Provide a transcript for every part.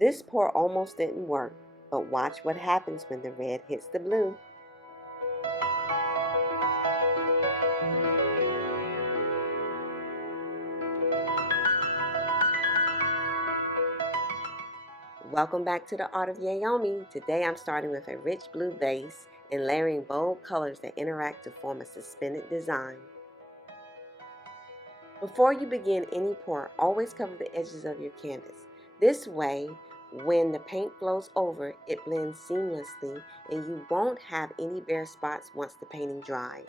This pour almost didn't work, but watch what happens when the red hits the blue. Welcome back to the Art of Yaomi. Today I'm starting with a rich blue base and layering bold colors that interact to form a suspended design. Before you begin any pour, always cover the edges of your canvas. This way, when the paint flows over, it blends seamlessly and you won't have any bare spots once the painting dries.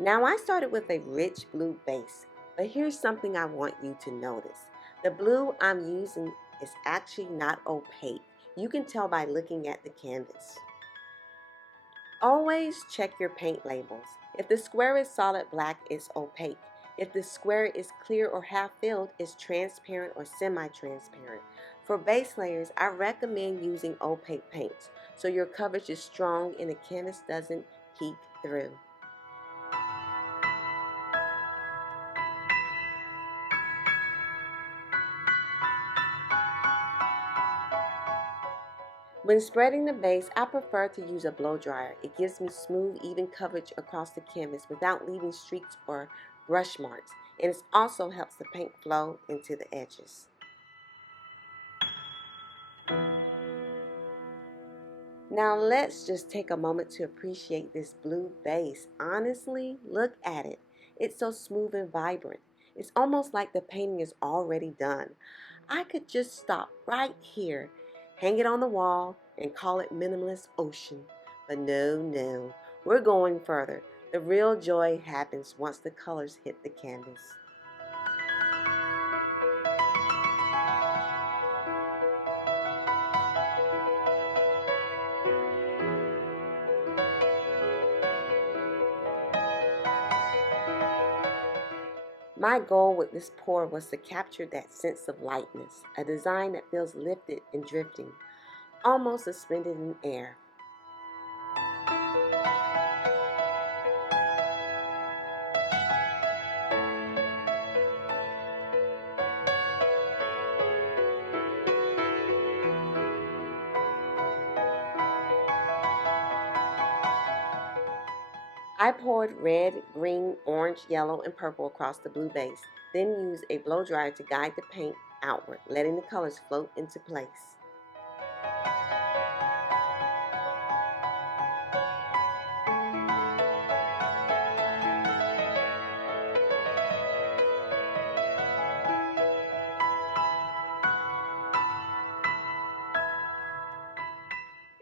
Now I started with a rich blue base, but here's something I want you to notice. The blue I'm using is actually not opaque. You can tell by looking at the canvas. Always check your paint labels. If the square is solid black, it's opaque. If the square is clear or half filled, it's transparent or semi-transparent. For base layers, I recommend using opaque paints so your coverage is strong and the canvas doesn't peek through. When spreading the base, I prefer to use a blow dryer. It gives me smooth, even coverage across the canvas without leaving streaks or brush marks, and it also helps the paint flow into the edges. Now let's just take a moment to appreciate this blue base. Honestly, look at it. It's so smooth and vibrant. It's almost like the painting is already done. I could just stop right here, hang it on the wall, and call it Minimalist Ocean. But no, we're going further. The real joy happens once the colors hit the canvas. My goal with this pour was to capture that sense of lightness, a design that feels lifted and drifting, almost suspended in air. I poured red, green, orange, yellow, and purple across the blue base, then used a blow dryer to guide the paint outward, letting the colors float into place.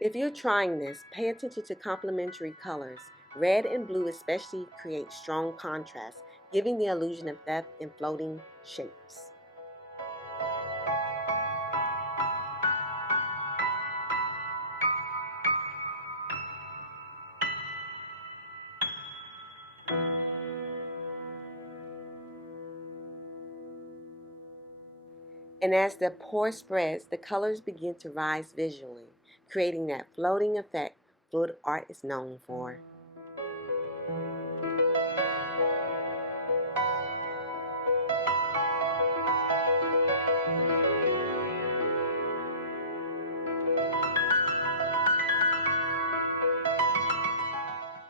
If you're trying this, pay attention to complementary colors. Red and blue especially create strong contrast, giving the illusion of depth and floating shapes. And as the pour spreads, the colors begin to rise visually, creating that floating effect fluid art is known for.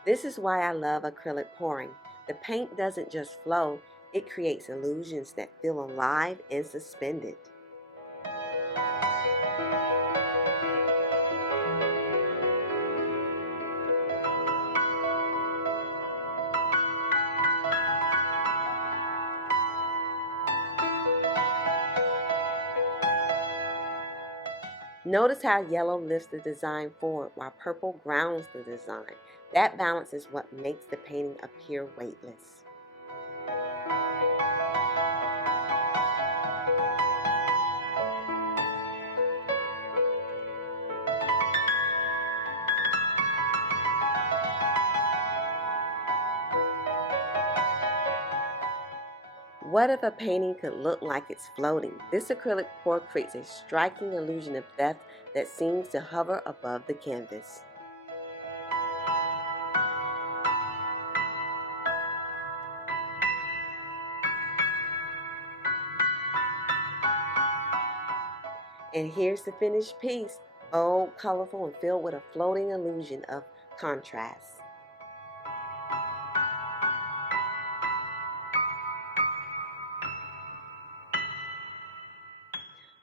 This is why I love acrylic pouring. The paint doesn't just flow, it creates illusions that feel alive and suspended. Notice how yellow lifts the design forward while purple grounds the design. That balance is what makes the painting appear weightless. What if a painting could look like it's floating? This acrylic pour creates a striking illusion of depth that seems to hover above the canvas. And here's the finished piece, bold, colorful, and filled with a floating illusion of contrast.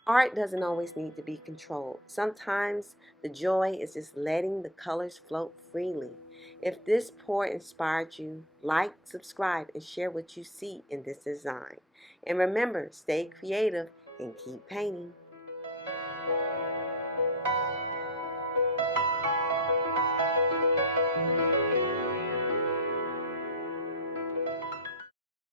Art doesn't always need to be controlled. Sometimes the joy is just letting the colors float freely. If this pour inspired you, like, subscribe, and share what you see in this design. And remember, stay creative and keep painting.